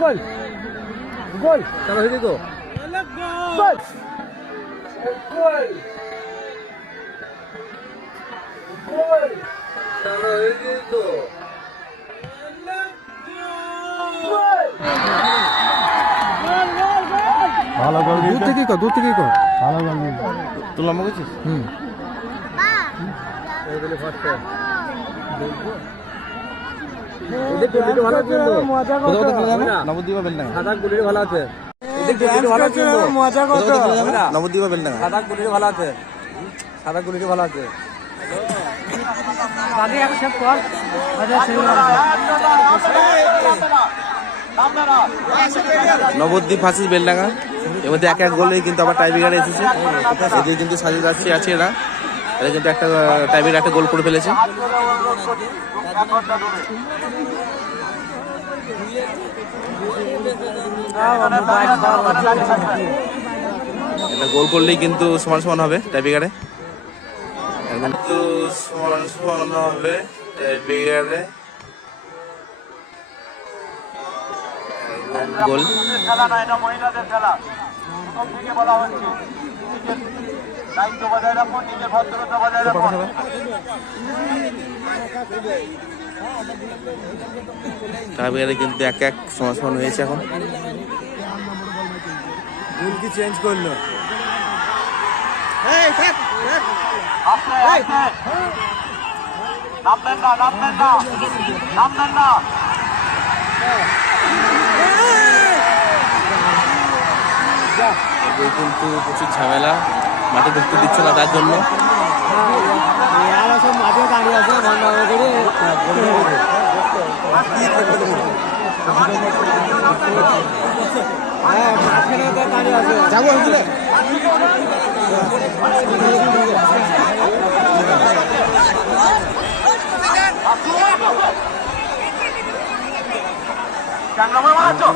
গোল গোল চলো হয়ে গো গোল গোল গোল চলো হয়ে গো ভালো গোল দূর থেকে কর ভালো গোল তুই লম্বা করছিস এই দিলে ফার্স্ট এদের গুলিটা ভালো আছে তো মজা কোথাও করতে কোথাও যাবে না নবদ্বীপা বেলডাঙ্গা সাদা গুলিটা ভালো আছে এদের গুলিটা ভালো আছে তো মজা করতে কোথাও কোথাও যাবে না নবদ্বীপা বেলডাঙ্গা সাদা গুলিটা ভালো আছে সাদা গুলিটা ভালো আছে দাদি অ্যাকসেপ্ট কর মজা ছিল নবদ্বীপ ভার্সেস বেলডাঙ্গা এর মধ্যে এক গোলেই কিন্তু আবার টাইব্রেকারে এসেছে এদের কিন্তু সাজে যাচ্ছে আছে এরা কিন্তু একটা টাইব্রেকারে একটা গোল করে ফেলেছে এটা গোল করলেই কিন্তু সমান সমান হবে টাইব্রেকারে কিন্তু সমান সমান হবে টাইব্রেকারে গোল খেলা না, এটা মহিলাদের খেলা। প্রথম থেকে বলা হচ্ছে দায়িত্ব বজায় রাখুন, নিজের ভদ্রতা বজায় রাখুন। টাইব্রেকারে কিন্তু এক সমান সমান হয়েছে এখন গোল কি চেঞ্জ করলো আস্তে আস্তে নামবেন না, নামবেন না, নামবেন না। কিন্তু প্রচুর ঝামেলা মাঠে ঢুকতে দিচ্ছে না তার জন্য সব মাঠে দাঁড়িয়ে আছে ঘন্টা করে হ্যাঁ মাঝখানে দাঁড়িয়ে আছে যাবো ক্যাংরামে মারাচ্ছো?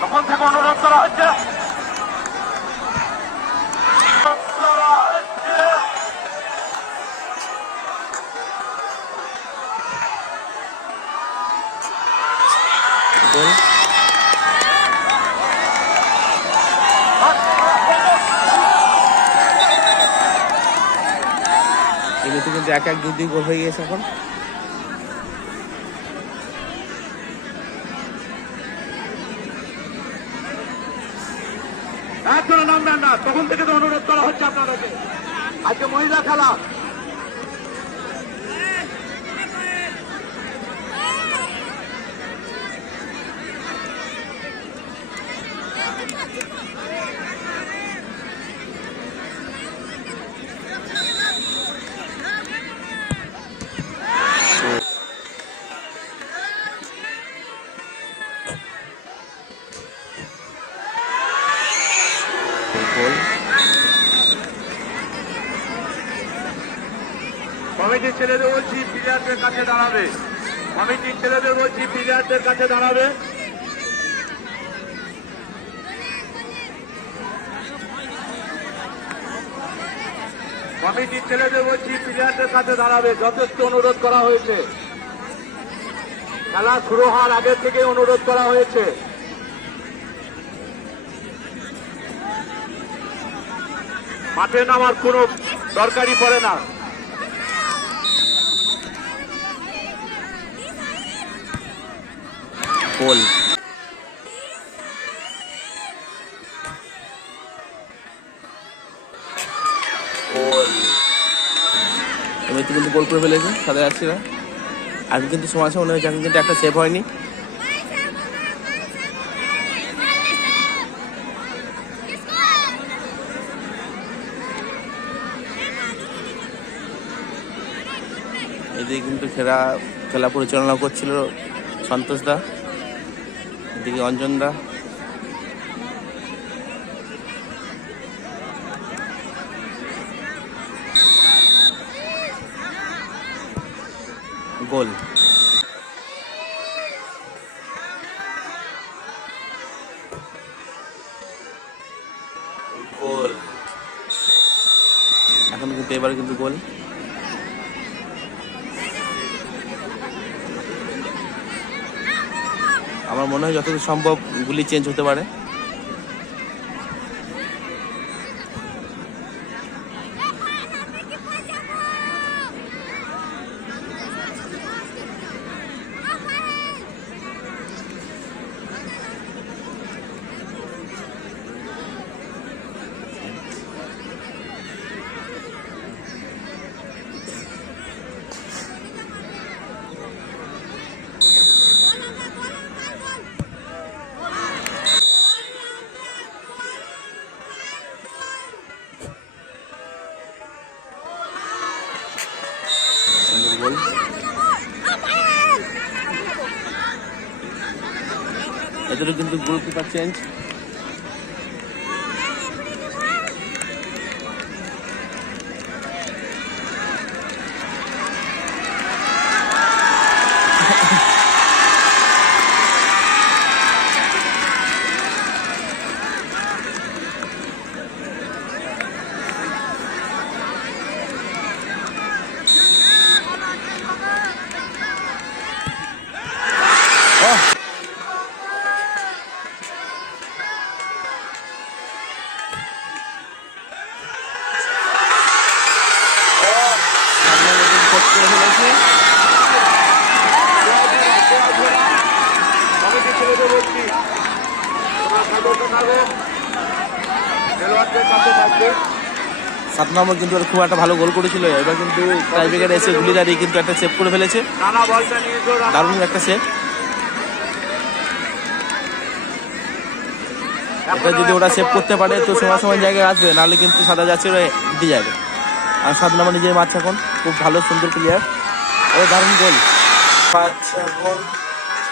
তখন থেকে অনুরোধ করা হচ্ছে গোল এমনিতে কিন্তু এক দুই গোল হয়ে গেছে এখন একজনে নামবেন না, তখন থেকে তো অনুরোধ করা হচ্ছে আপনাদেরকে। আজকে মহিলা খেলা, গোল কমিটির ছেলেদের বলছি প্লেয়ারদের কাছে দাঁড়াবে। কমিটির ছেলেদের বলছি প্লেয়ারদের কাছে দাঁড়াবে। কমিটির ছেলেদের বলছি প্লেয়ারদের কাছে দাঁড়াবে। যথেষ্ট অনুরোধ করা হয়েছে, খেলা শুরু হওয়ার আগে থেকে অনুরোধ করা হয়েছে। মাঠে নামার কোনো দরকারই পড়ে না। গোল এমনিতে কিন্তু গোল করে ফেলেছে সাদা যাচ্ছিরা আগে কিন্তু সমান সমান হয়েছে এখন কিন্তু একটা সেভ হয়নি এদিকে কিন্তু খেলা পরিচালনা করছিল সন্তোষ দা এদিকে অঞ্জন দা গোল গোল এখন কিন্তু এবারে কিন্তু গোল আমার মনে হয় যতদূর সম্ভব গুলি চেঞ্জ হতে পারে। গোল এদেরও কিন্তু গোলকিপার চেঞ্জ। সাত নম্বর কিন্তু খুব একটা ভালো গোল করেছিল, এবার কিন্তু টাইব্রেকারে এসে গুলি দাঁড়িয়ে কিন্তু একটা সেভ করে ফেলেছে, দারুণ একটা সেভ। এটা যদি ওরা সেভ করতে পারে তো সময় সময় জায়গায় আসবে, নাহলে কিন্তু সাদা যাচ্ছে জিতে যাবে। আর 7 নম্বর নিজের মাছ এখন খুব ভালো সুন্দর প্লেয়ার, ও দারুণ গোল,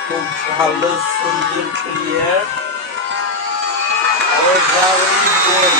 খুব ভালো সুন্দর প্লেয়ার, ও দারুণ গোল।